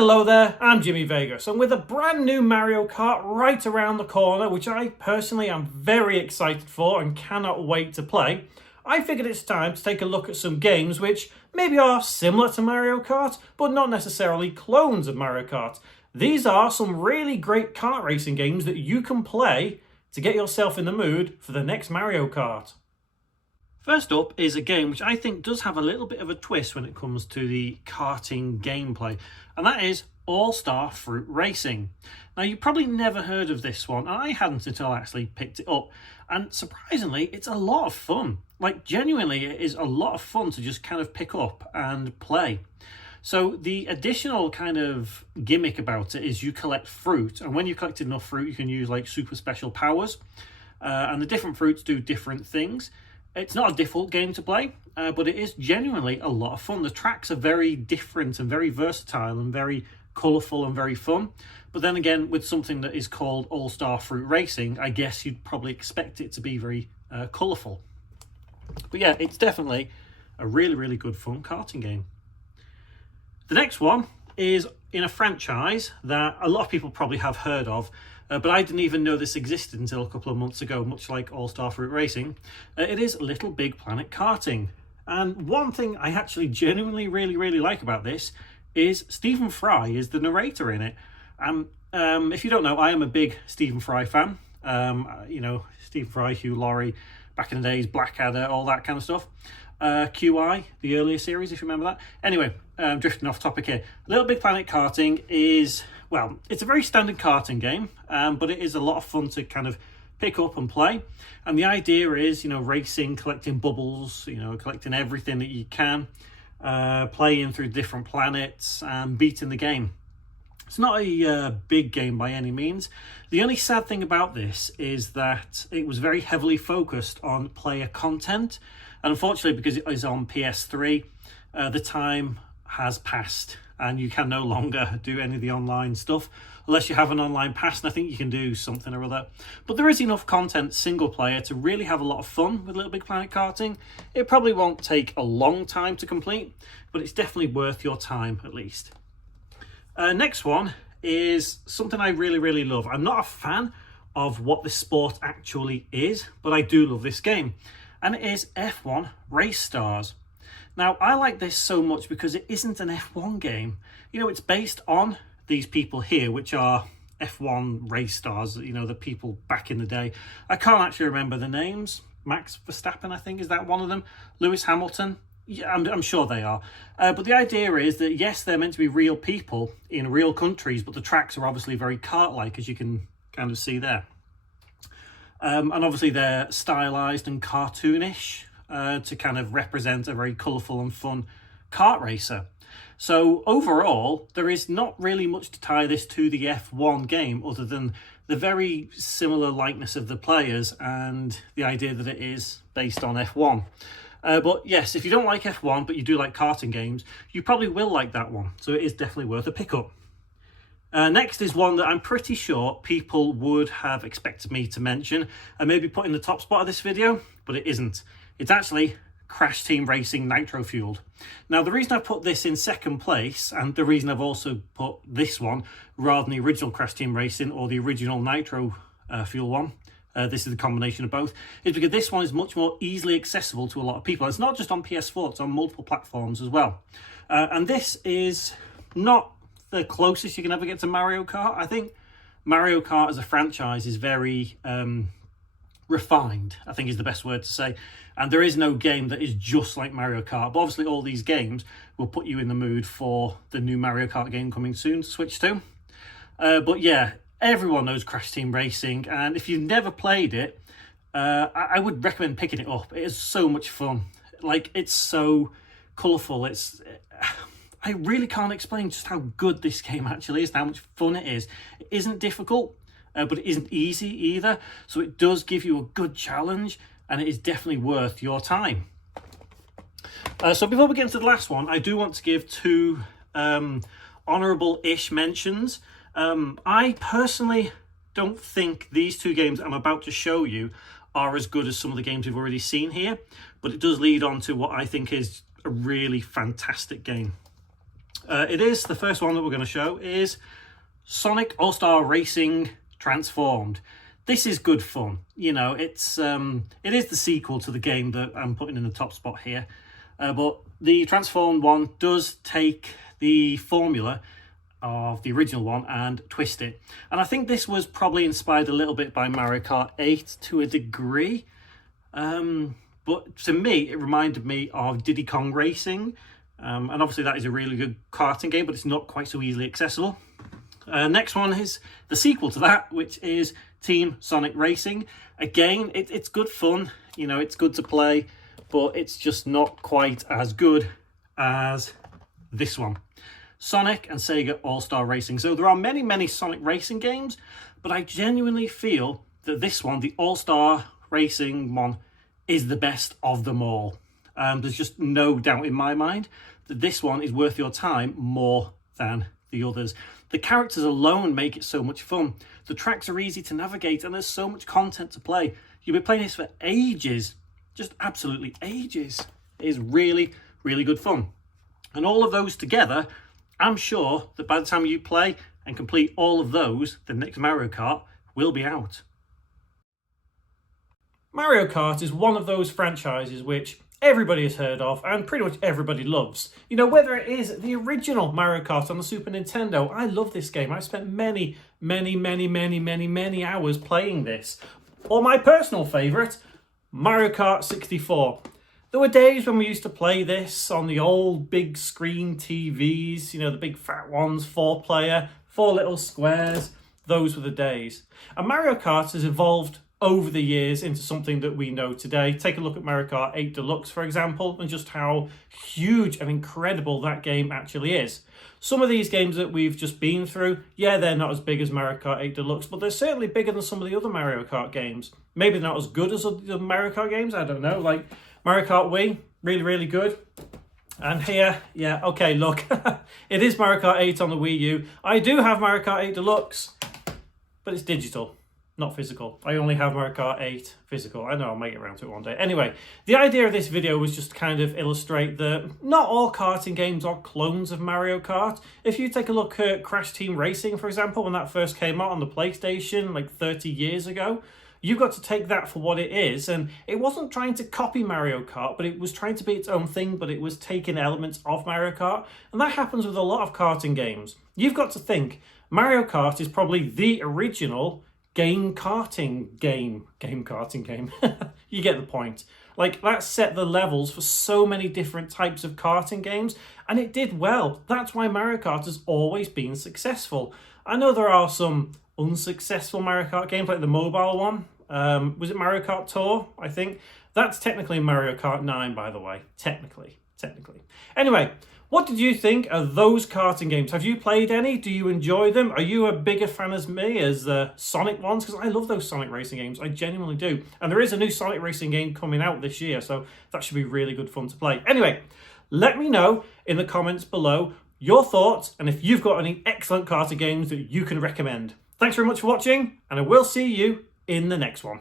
Hello there, I'm Jimmy Vegas, and with a brand new Mario Kart right around the corner, which I personally am very excited for and cannot wait to play, I figured it's time to take a look at some games which maybe are similar to Mario Kart, but not necessarily clones of Mario Kart. These are some really great kart racing games that you can play to get yourself in the mood for the next Mario Kart. First up is a game which I think does have a little bit of a twist when it comes to the karting gameplay, and that is All-Star Fruit Racing. Now, you've probably never heard of this one, and I hadn't until I actually picked it up, and surprisingly, it's a lot of fun. Like, genuinely, it is a lot of fun to just kind of pick up and play. So the additional kind of gimmick about it is you collect fruit, and when you collect enough fruit, you can use like super special powers, and the different fruits do different things. It's not a difficult game to play, but it is genuinely a lot of fun. The tracks are very different and very versatile and very colourful and very fun. But then again, with something that is called All-Star Fruit Racing, I guess you'd probably expect it to be very colourful. But yeah, it's definitely a really, really good fun karting game. The next one is in a franchise that a lot of people probably have heard of, but I didn't even know this existed until a couple of months ago, much like All-Star Fruit Racing. It is Little Big Planet Karting. And one thing I actually genuinely really like about this is Stephen Fry is the narrator in it. If you don't know, I am a big Stephen Fry fan. You know, Stephen Fry, Hugh Laurie, back in the days, Blackadder, all that kind of stuff. QI, the earlier series, if you remember that. Anyway, drifting off topic here. Little Big Planet Karting is, well, it's a very standard karting game, but it is a lot of fun to kind of pick up and play. And the idea is, you know, racing, collecting bubbles, you know, collecting everything that you can, playing through different planets and beating the game. It's not a big game by any means. The only sad thing about this is that it was very heavily focused on player content. And unfortunately, because it is on PS3, the time has passed and you can no longer do any of the online stuff unless you have an online pass, and I think you can do something or other. But there is enough content single player to really have a lot of fun with Little Big Planet Karting. It probably won't take a long time to complete, but it's definitely worth your time at least. Next one is something I really love. I'm not a fan of what this sport actually is, but I do love this game. And it is F1 Race Stars. Now, I like this so much because it isn't an F1 game. You know, it's based on these people here, which are F1 race stars, you know, the people back in the day. I can't actually remember the names. Max Verstappen, I think, is that one of them? Lewis Hamilton? Yeah, I'm sure they are. But the idea is that, yes, they're meant to be real people in real countries, but the tracks are obviously very kart-like, as you can kind of see there. And obviously they're stylized and cartoonish to kind of represent a very colourful and fun kart racer. So overall, there is not really much to tie this to the F1 game other than the very similar likeness of the players and the idea that it is based on F1. But yes, if you don't like F1 but you do like karting games, you probably will like that one. So it is definitely worth a pickup. Next is one that I'm pretty sure people would have expected me to mention and maybe put in the top spot of this video, but it isn't. It's actually Crash Team Racing Nitro Fueled. Now, the reason I put this in second place, and the reason I've also put this one rather than the original Crash Team Racing or the original Nitro Fuel one, this is the combination of both, is because this one is much more easily accessible to a lot of people. It's not just on PS4, it's on multiple platforms as well. And this is not the closest you can ever get to Mario Kart. I think Mario Kart as a franchise is very refined, I think is the best word to say. And there is no game that is just like Mario Kart. But obviously all these games will put you in the mood for the new Mario Kart game coming soon to switch to. But yeah, everyone knows Crash Team Racing. And if you've never played it, I would recommend picking it up. It is so much fun. Like, it's so colourful. I really can't explain just how good this game actually is, how much fun it is. It isn't difficult, but it isn't easy either. So it does give you a good challenge, and it is definitely worth your time. So before we get into the last one, I do want to give two honourable-ish mentions. I personally don't think these two games I'm about to show you are as good as some of the games we've already seen here, but it does lead on to what I think is a really fantastic game. The first one that we're going to show is Sonic All-Star Racing Transformed. This is good fun. You know, it is the sequel to the game that I'm putting in the top spot here. But the Transformed one does take the formula of the original one and twist it. And I think this was probably inspired a little bit by Mario Kart 8 to a degree. But to me, it reminded me of Diddy Kong Racing. And obviously that is a really good karting game, but it's not quite so easily accessible. Next one is the sequel to that, which is Team Sonic Racing. Again, it's good fun. You know, it's good to play, but it's just not quite as good as this one. Sonic and Sega All-Star Racing. So there are many, many Sonic racing games, but I genuinely feel that this one, the All-Star Racing one, is the best of them all. There's just no doubt in my mind that this one is worth your time more than the others. The characters alone make it so much fun. The tracks are easy to navigate and there's so much content to play. You'll be playing this for ages, just absolutely ages. It is really, really good fun. And all of those together, I'm sure that by the time you play and complete all of those, the next Mario Kart will be out. Mario Kart is one of those franchises which everybody has heard of and pretty much everybody loves. You know, whether it is the original Mario Kart on the Super Nintendo, I love this game. I've spent many hours playing this. Or my personal favourite, Mario Kart 64. There were days when we used to play this on the old big screen TVs, you know, the big fat ones, 4-player, 4 little squares. Those were the days. And Mario Kart has evolved over the years into something that we know today. Take a look at Mario Kart 8 Deluxe, for example, and just how huge and incredible that game actually is. Some of these games that we've just been through, yeah, they're not as big as Mario Kart 8 Deluxe, but they're certainly bigger than some of the other Mario Kart games. Maybe not as good as the Mario Kart games, I don't know. Like Mario Kart Wii, really, really good. And here, yeah, okay, look, it is Mario Kart 8 on the Wii U. I do have Mario Kart 8 Deluxe, but it's digital. Not physical. I only have Mario Kart 8 physical. I know I'll make it around to it one day. Anyway, the idea of this video was just to kind of illustrate that not all karting games are clones of Mario Kart. If you take a look at Crash Team Racing, for example, when that first came out on the PlayStation like 30 years ago, you've got to take that for what it is. And it wasn't trying to copy Mario Kart, but it was trying to be its own thing, but it was taking elements of Mario Kart. And that happens with a lot of karting games. You've got to think, Mario Kart is probably the original karting game. You get the point. Like, that set the levels for so many different types of karting games, and it did well. That's why Mario Kart has always been successful. I know there are some unsuccessful Mario Kart games, like the mobile one. Was it Mario Kart Tour, I think? That's technically Mario Kart 9, by the way. Technically. Anyway, what did you think of those karting games? Have you played any? Do you enjoy them? Are you a bigger fan as me as the Sonic ones? Because I love those Sonic racing games. I genuinely do. And there is a new Sonic racing game coming out this year, so that should be really good fun to play. Anyway, let me know in the comments below your thoughts and if you've got any excellent karting games that you can recommend. Thanks very much for watching, and I will see you in the next one.